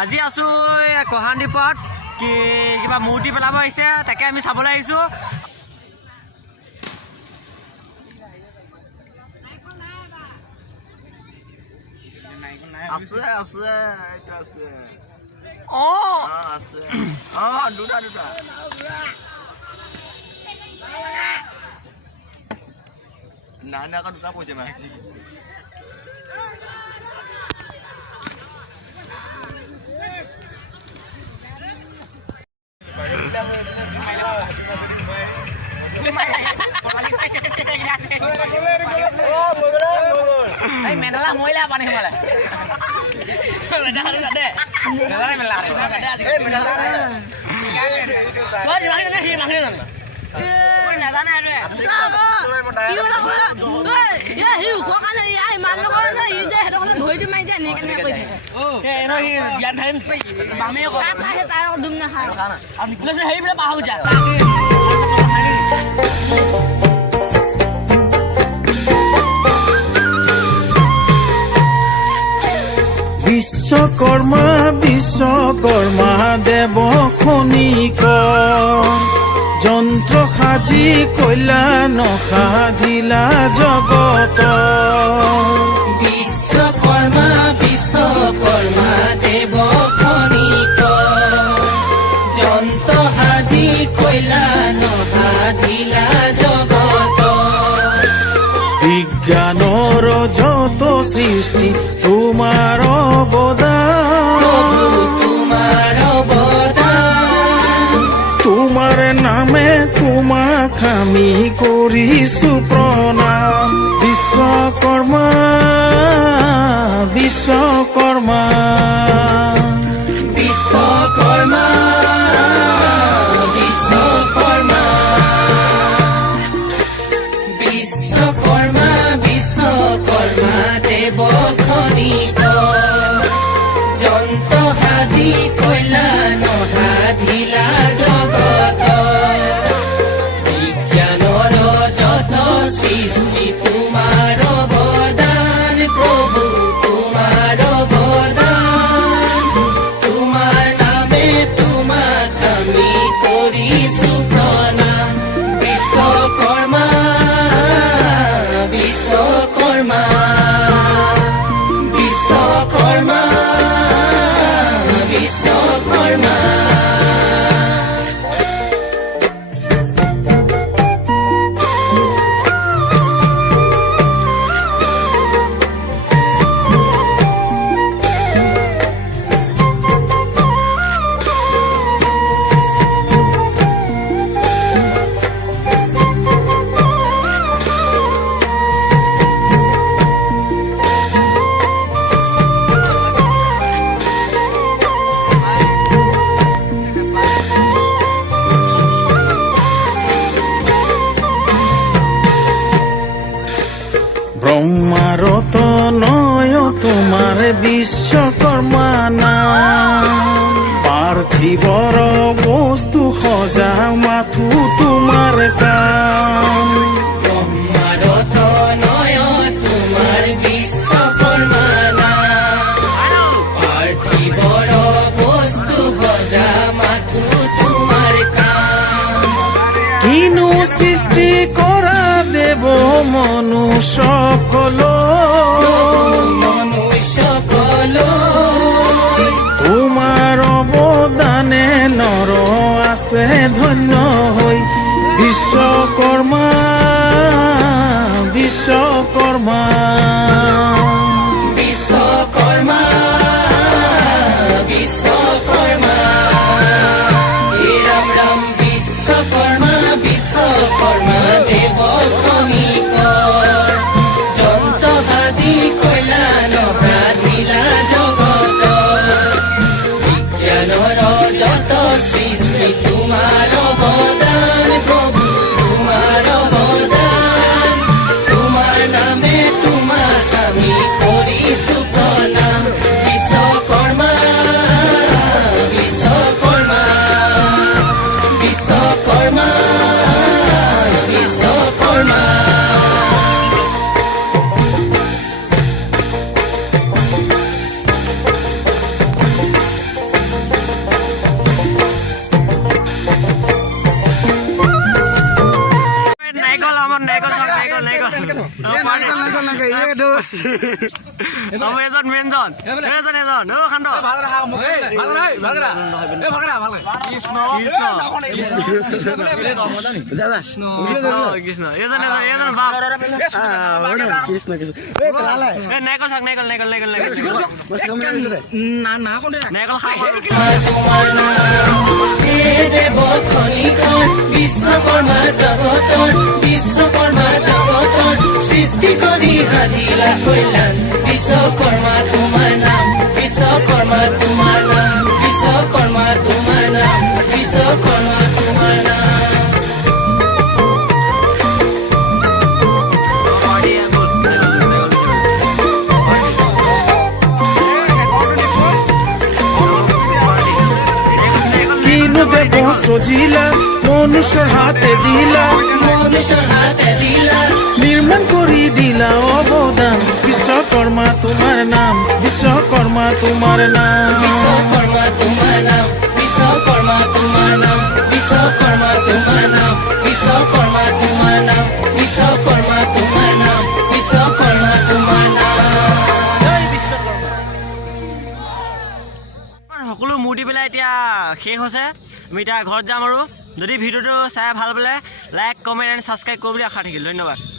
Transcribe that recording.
আজি আছো কহানদ্বীপত কি কিবা মূৰ্তি পেলাব আহিছে তাকে আমি চাবলৈ আহিছো আছে আছে এটা আছে আছে দুটা না আকৌ দুটা পইছে মানে মেডালা মহিলা পানী সোমালে বিশ্বকৰ্মা বিশ্বকৰ্মা দেৱ খনিক যন্ত্ৰ সাজি কইলা নসাধিলা জগত বিশ্বকৰ্মা বিশ্বকৰ্মা দেৱ খনিক যন্ত্ৰ সাজি কইলা নসাধিলা জগত বিজ্ঞানৰ যত সৃষ্টি তোমাৰ অৱদান তোমাৰ নামে তোমাক আমি কৰিছো প্ৰণাম বিশ্বকৰ্মা বিশ্বকৰ্মা বিশ্বকৰ্মা বিশ্বকৰ্মা বিশ্বকৰ্মা বিশ্বকৰ্মা দেৱ খনিক যন্ত্ৰ সাজি কইলা নসাধিলা জগত বিজ্ঞানৰ যত সৃষ্টি তোমাৰ অৱদান প্ৰভু তোমাৰ অৱদান তোমাৰ নামে তোমাক আমি কৰিছো প্ৰণাম বিশ্বকৰ্মা বিশ্বকৰ্মা বিশ্বকৰ্মা বিশ্বকৰ্মা ব্ৰহ্মাৰত নয় তোমাৰ বিশ্বকৰ্মা নাম পাৰ্থিৱৰ বস্তু সজা মাথো তোমাৰ কাম ব্ৰহ্মাৰত নয় তোমাৰ বিশ্বকৰ্মা নাম পাৰ্থিৱৰ বস্তু সজা মাথো তোমাৰ কাম কিনো সৃষ্টি কৰা দেৱ মনুষ্যকল তোমাৰ অৱদানে নৰ আছে ধন্য হৈ বিশ্বকৰ্মা বিশ্বকৰ্মা বিশ্বকৰ্মা বিশ্বকৰ্মা ৰাম ৰাম বিশ্বকৰ্মা বিশ্বকৰ্মা দেৱ খনিক যন্ত্ৰ সাজি কইলা নসাধিলা জগত বিজ্ঞানৰ যত সৃষ্টি তোমাৰ অৱদান প্ৰভু তোমাৰ অৱদান তোমাৰ নামে তোমাৰ আমাৰ নাৰিকল চাওক নাৰিকল আমাৰ এজন মেনজন এজন খান্দ কৃষ্ণ এজন বাপ নাৰিকল চাওক নাৰিকল খাওঁ তোমাৰ নাম হে দেৱ খনিকৰ বিশ্বকৰ্মা জগতৰ সৃষ্টি কৰি সাধিলা কল্যাণ বিশ্বকৰ্মা তোমাৰ নাম বিশ্বকৰ্মা তোমাৰ নাম বিশ্বকৰ্মা তোমাৰ নাম বিশ্বকৰ্মা তোমাৰ নাম কিনো দেব সজিলা মনুষ্যৰ হাতে দিলা নিৰ্মাণ কৰি দিলা অৱদান বিশ্বকৰ্মা তোমাৰ নাম বিশ্বকৰ্মা তোমাৰ নাম বিশ্বকৰ্মা তোমাৰ নাম বিশ্বকৰ্মা তোমাৰ নাম বিশ্বকৰ্মা তোমাৰ নাম বিশ্বকৰ্মা তোমাৰ নাম বিশ্বকৰ্মা তোমাৰ নাম বিশ্বকৰ্মা তোমাৰ নাম জয় বিশ্বকৰ্মা সকলো মূৰ্তি পেলাই এতিয়া শেষ হৈছে আমি এতিয়া ঘৰত যাম আৰু যদি ভিডিঅ'টো চাই ভাল পালে লাইক কমেণ্ট এণ্ড ছাবস্ক্ৰাইব কৰিব বুলি আশা থাকিল ধন্যবাদ